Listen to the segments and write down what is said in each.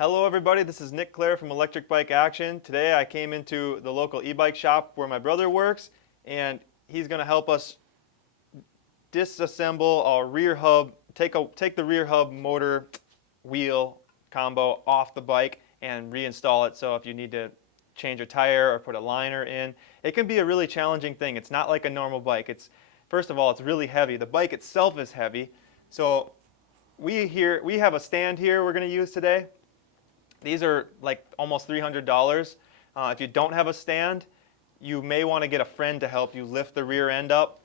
Hello everybody, this is Nick Clare from Electric Bike Action. Today I came into the local e-bike shop where my brother works, and he's going to help us disassemble our rear hub, take the rear hub motor wheel combo off the bike and reinstall it. So if you need to change a tire or put a liner in, it can be a really challenging thing. It's not like a normal bike. First of all, it's really heavy. The bike itself is heavy. So we have a stand here we're going to use today. These are like almost $300. If you don't have a stand, you may want to get a friend to help you lift the rear end up.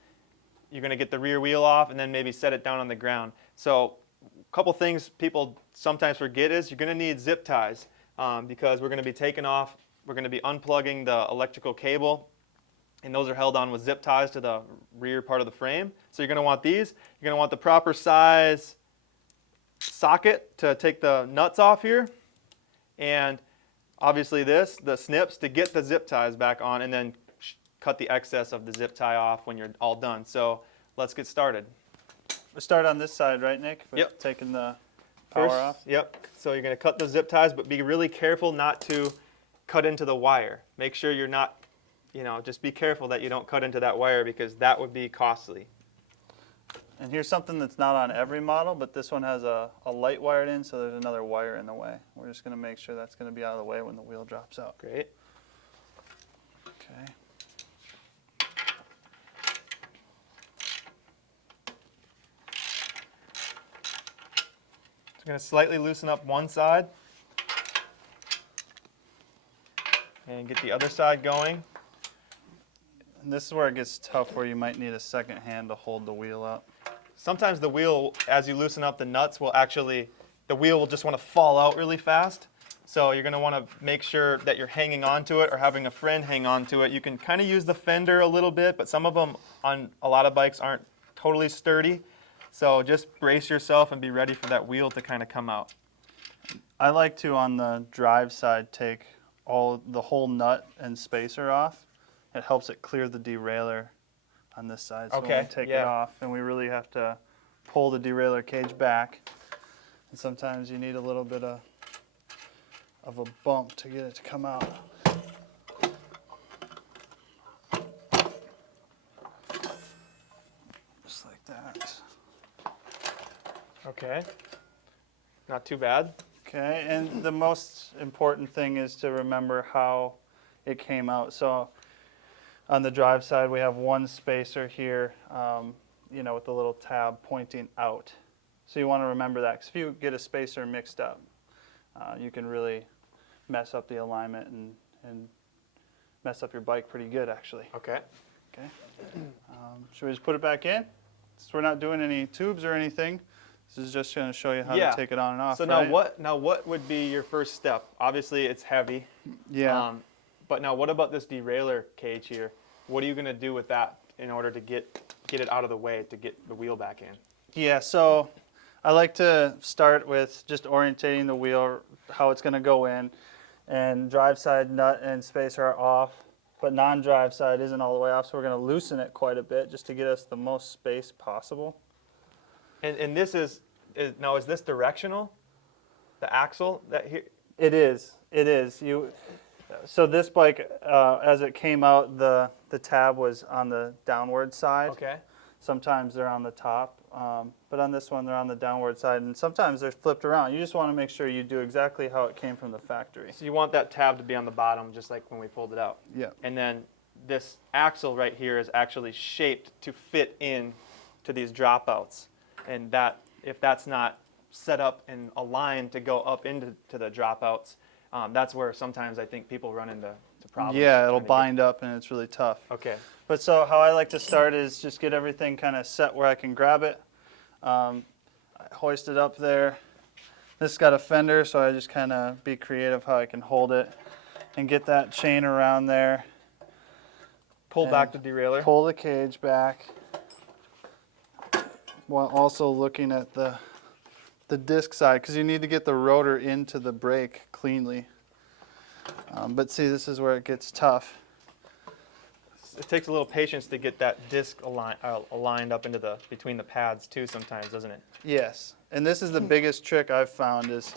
You're going to get the rear wheel off and then maybe set it down on the ground. So a couple things people sometimes forget is you're going to need zip ties because we're going to be we're going to be unplugging the electrical cable, and those are held on with zip ties to the rear part of the frame. So you're going to want these. You're going to want the proper size socket to take the nuts off here. And obviously the snips to get the zip ties back on, and then cut the excess of the zip tie off when you're all done. So let's get started. We'll start on this side, right, Nick? Yep. Taking the power off? Yep. So you're going to cut the zip ties, but be really careful not to cut into the wire. Make sure you're not, just be careful that you don't cut into that wire because that would be costly. And here's something that's not on every model, but this one has a light wired in, so there's another wire in the way. We're just going to make sure that's going to be out of the way when the wheel drops out. Great. Okay. So I'm going to slightly loosen up one side and get the other side going. And this is where it gets tough, where you might need a second hand to hold the wheel up. Sometimes the wheel, as you loosen up the nuts, the wheel will just want to fall out really fast. So you're going to want to make sure that you're hanging on to it or having a friend hang on to it. You can kind of use the fender a little bit, but some of them on a lot of bikes aren't totally sturdy. So just brace yourself and be ready for that wheel to kind of come out. I like to, on the drive side, take the whole nut and spacer off. It helps it clear the derailleur on this side. So when we take it off, and we really have to pull the derailleur cage back. And sometimes you need a little bit of a bump to get it to come out. Just like that. Okay. Not too bad. Okay, and the most important thing is to remember how it came out. So on the drive side, we have one spacer here, with the little tab pointing out. So you want to remember that, because if you get a spacer mixed up, you can really mess up the alignment and mess up your bike pretty good, actually. Okay. Okay. Should we just put it back in? So we're not doing any tubes or anything. This is just going to show you how to take it on and off. So right? now what would be your first step? Obviously it's heavy. Yeah. But now what about this derailleur cage here? What are you going to do with that in order to get it out of the way to get the wheel back in? Yeah, so I like to start with just orientating the wheel, how it's going to go in. And drive side nut and spacer are off, but non-drive side isn't all the way off, so we're going to loosen it quite a bit just to get us the most space possible. And this is this directional? The axle that here? It is. So this bike, as it came out, the tab was on the downward side. Okay. Sometimes they're on the top, but on this one they're on the downward side, and sometimes they're flipped around. You just want to make sure you do exactly how it came from the factory. So you want that tab to be on the bottom, just like when we pulled it out. Yeah. And then this axle right here is actually shaped to fit in to these dropouts, and that if that's not set up and aligned to go up into the dropouts, that's where sometimes I think people run into problems. Yeah, it'll bind up and it's really tough. Okay. But so how I like to start is just get everything kind of set where I can grab it. I hoist it up there. This has got a fender, so I just kind of be creative how I can hold it and get that chain around there. Pull back the derailleur. Pull the cage back while also looking at the disc side, because you need to get the rotor into the brake cleanly. But see, this is where it gets tough. It takes a little patience to get that disc aligned up into between the pads too sometimes, doesn't it? Yes, and this is the biggest trick I've found is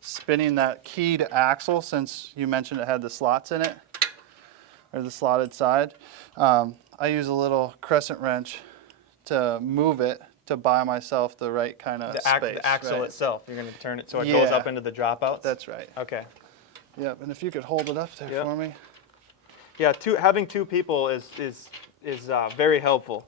spinning that keyed axle, since you mentioned it had the slots in it, or the slotted side. I use a little crescent wrench to move it to buy myself the right kind of space. The axle right? itself, you're going to turn it so it goes Yeah. up into the dropouts? That's right. Okay. Yep, and if you could hold it up there Yep. for me. Yeah, having two people is very helpful.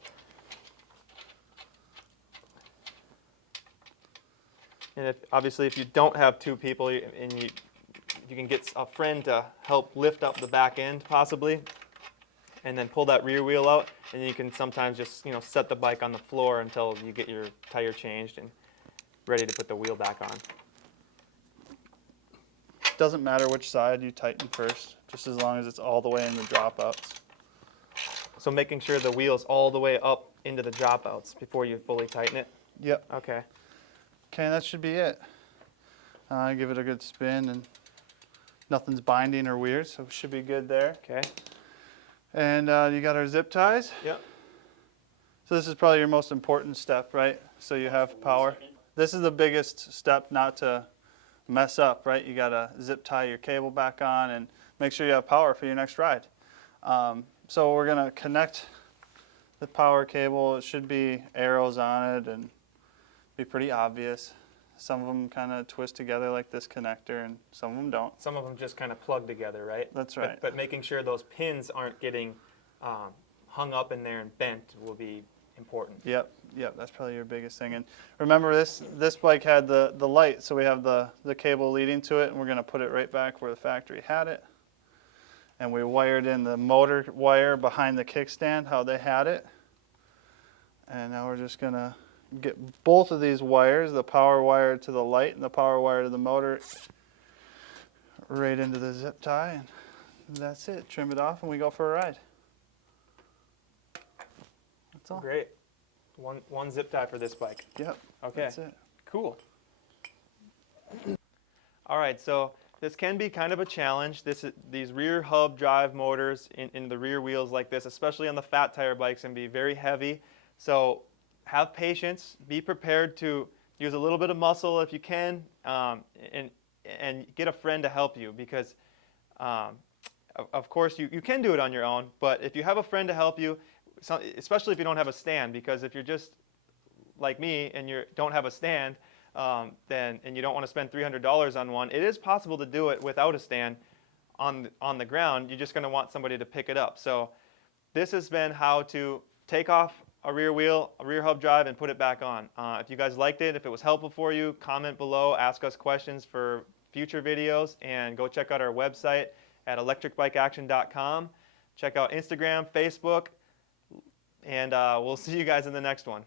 And obviously, if you don't have two people, and you can get a friend to help lift up the back end, possibly, and then pull that rear wheel out, and you can sometimes just set the bike on the floor until you get your tire changed and ready to put the wheel back on. Doesn't matter which side you tighten first, just as long as it's all the way in the dropouts. So making sure the wheel's all the way up into the dropouts before you fully tighten it? Yep. Okay. Okay, that should be it. Give it a good spin, and nothing's binding or weird, so it should be good there. Okay. And you got our zip ties. Yep. So this is probably your most important step, right? So you have power. This is the biggest step not to mess up, right? You gotta zip tie your cable back on and make sure you have power for your next ride. So we're gonna connect the power cable. It should be arrows on it and be pretty obvious. Some of them kind of twist together like this connector, and some of them don't. Some of them just kind of plug together, right? That's right. But making sure those pins aren't getting hung up in there and bent will be important. Yep, that's probably your biggest thing. And remember, this bike had the light, so we have the cable leading to it, and we're gonna put it right back where the factory had it. And we wired in the motor wire behind the kickstand, how they had it. And now we're just gonna get both of these wires, the power wire to the light and the power wire to the motor, right into the zip tie, and that's it. Trim it off and we go for a ride. That's all. Great. One zip tie for this bike. Yep. Okay. That's it. Cool. All right, so this can be kind of a challenge. These rear hub drive motors in the rear wheels like this, especially on the fat tire bikes, can be very heavy. So have patience. Be prepared to use a little bit of muscle if you can, and get a friend to help you, because of course you can do it on your own. But if you have a friend to help you, especially if you don't have a stand, because if you're just like me and you don't have a stand, and you don't want to spend $300 on one, it is possible to do it without a stand on the ground. You're just going to want somebody to pick it up. So this has been how to take off a rear wheel, a rear hub drive, and put it back on. If you guys liked it, if it was helpful for you, comment below, ask us questions for future videos, and go check out our website at electricbikeaction.com. Check out Instagram, Facebook, and we'll see you guys in the next one.